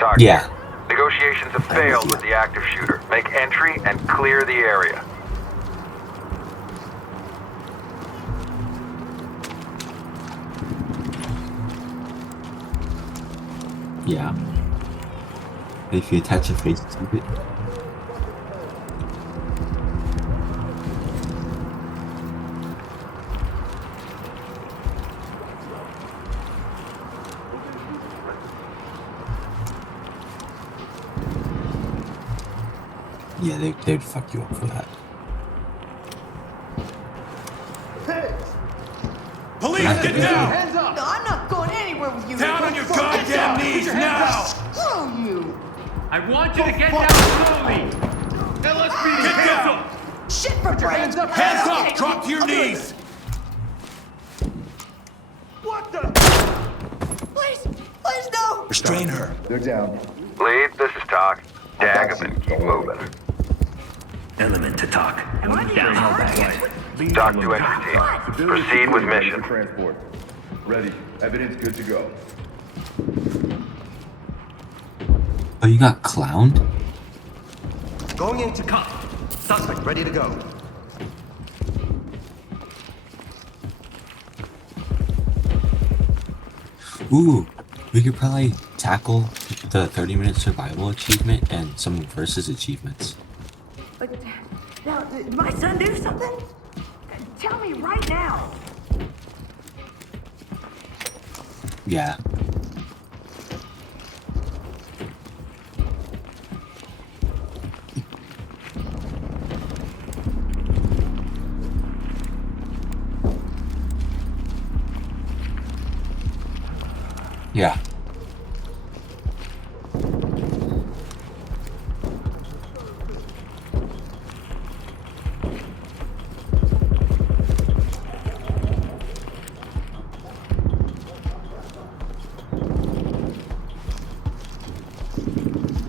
Talk. Yeah. Negotiations have failed with the active shooter. Make entry and clear the area. Yeah. If you attach a face to it. Yeah, they'd fuck you up for that. Police, get down! Hands up! No, I'm not going anywhere with you. Down on your goddamn knees now! Screw you! I want you to get down slowly! LSPD, get down! Shit for brains! Hands up! Drop to your knees! What the? Please! Please, no! Restrain her. They're down. Lead, this is Talk. Tag him and keep moving. Element to talk. Down how bad? Talk to entry team. Proceed with mission. Transport. Ready. Evidence good to go. Oh, you got clowned? Going into cuff. Suspect ready to go. Ooh, we could probably tackle the 30-minute survival achievement and some versus achievements. But, now, did my son do something? Tell me right now. Yeah. Yeah.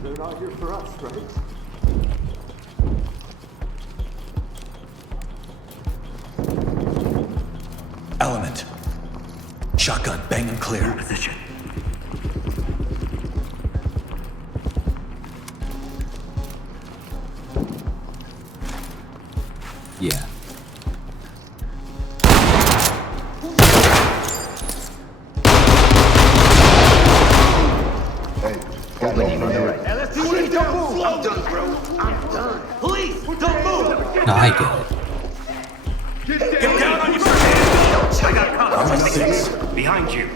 They're not here for us, right? Element. Shotgun, bang and clear. Position. Yeah. Hey, got no further. LSPD, don't move! I'm done, bro. I'm done. Police, don't move! No, I get it. Get down on your hands! I got cops. I'm on 6. Behind you.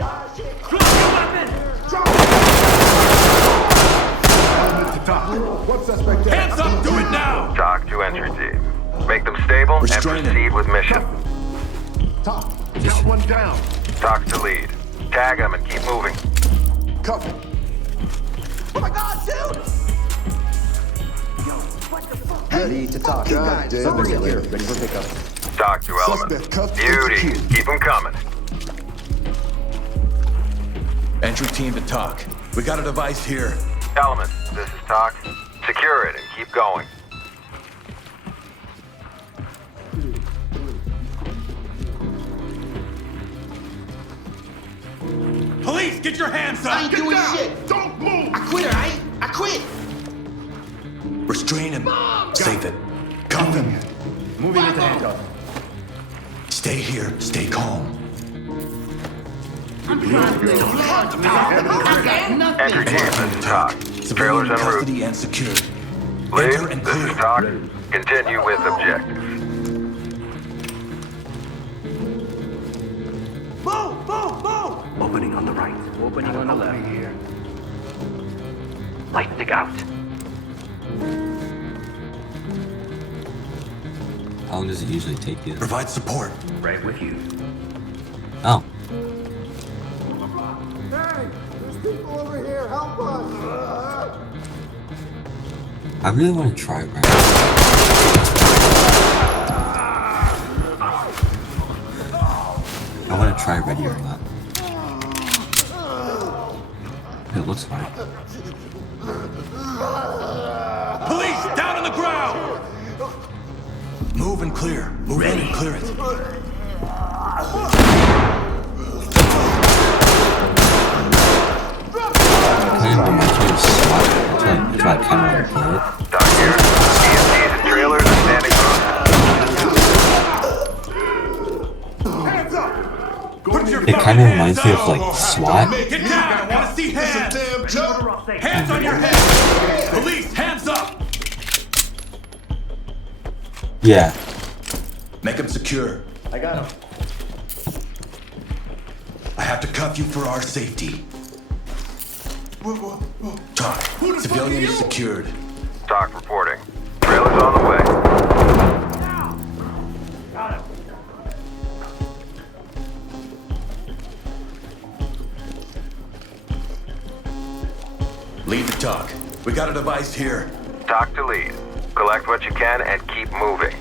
One suspect down. Hands up! Do it now! Talk to entry team. Make them stable and Restrain him. proceed with mission. Top. Got one down. Talk to lead. Tag him and keep moving. Cuff him. Oh my God, dude! Yo, what the fuck? Ready to talk. God damn Suspect it. here. Ready for pickup. Talk to Suspect element. cuffed. Beauty. Executed. Keep them coming. Entry team to talk. We got a device here. Element, this is Talk. Secure it and keep going. Police, get your hands up! I ain't Get doing down! shit. Don't move! I quit, alright? I quit. Restrain him. Save it. Cuff him. Moving into handcuff. Stay here. Stay calm. I'm trying to Entry team, this is Talk. Civilian Trailers en route. custody and secured. Lead, Enter and this clear. is Talk. Continue with objectives. Move, move, move! Opening on the right. Opening on the left. Here. Light stick out. How long does it usually take you? Provide support. Right with you. Oh. Hey, there's people over here. Help us. I really want to try right. I want to try ready or not. It looks fine. Police, down on the ground! Move and clear. Move in and clear it. I am on my face. kind of reminds me of like SWAT. Get down! I want to see hands! Damn joke. Hands on your head! Police, hands up! Yeah. Make him secure. I got him. I have to cuff you for our safety. Talk. Civilian is secured. Talk reporting. Trailer's on the way. Lead the talk. We got a device here. Talk to lead. Collect what you can and keep moving.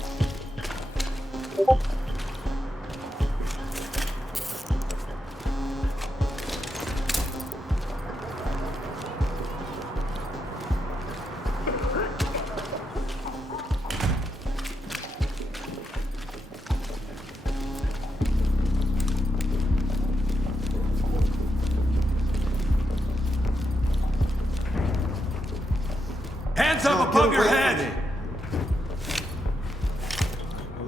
Hands up above your head!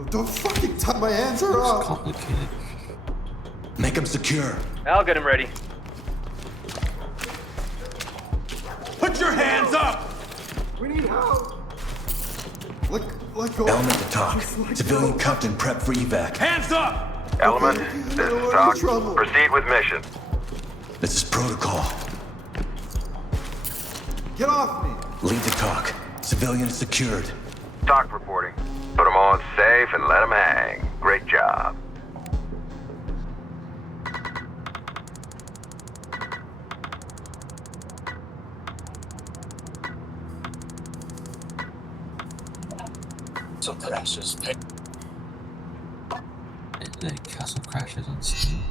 Don't fucking tie my hands are It's up. complicated. Make him secure. I'll get him ready. Put your hands up! We need help. Let go. Element to talk. Just let Civilian go. cuffed and prepped for evac. Hands up! Element, Okay, this I is don't want Talk. any trouble. Proceed with mission. This is protocol. Get off me. Lead the talk. Civilian secured. Talk reporting. Put them on safe and let them hang. Great job. So crashes. And then castle crashes on Steam.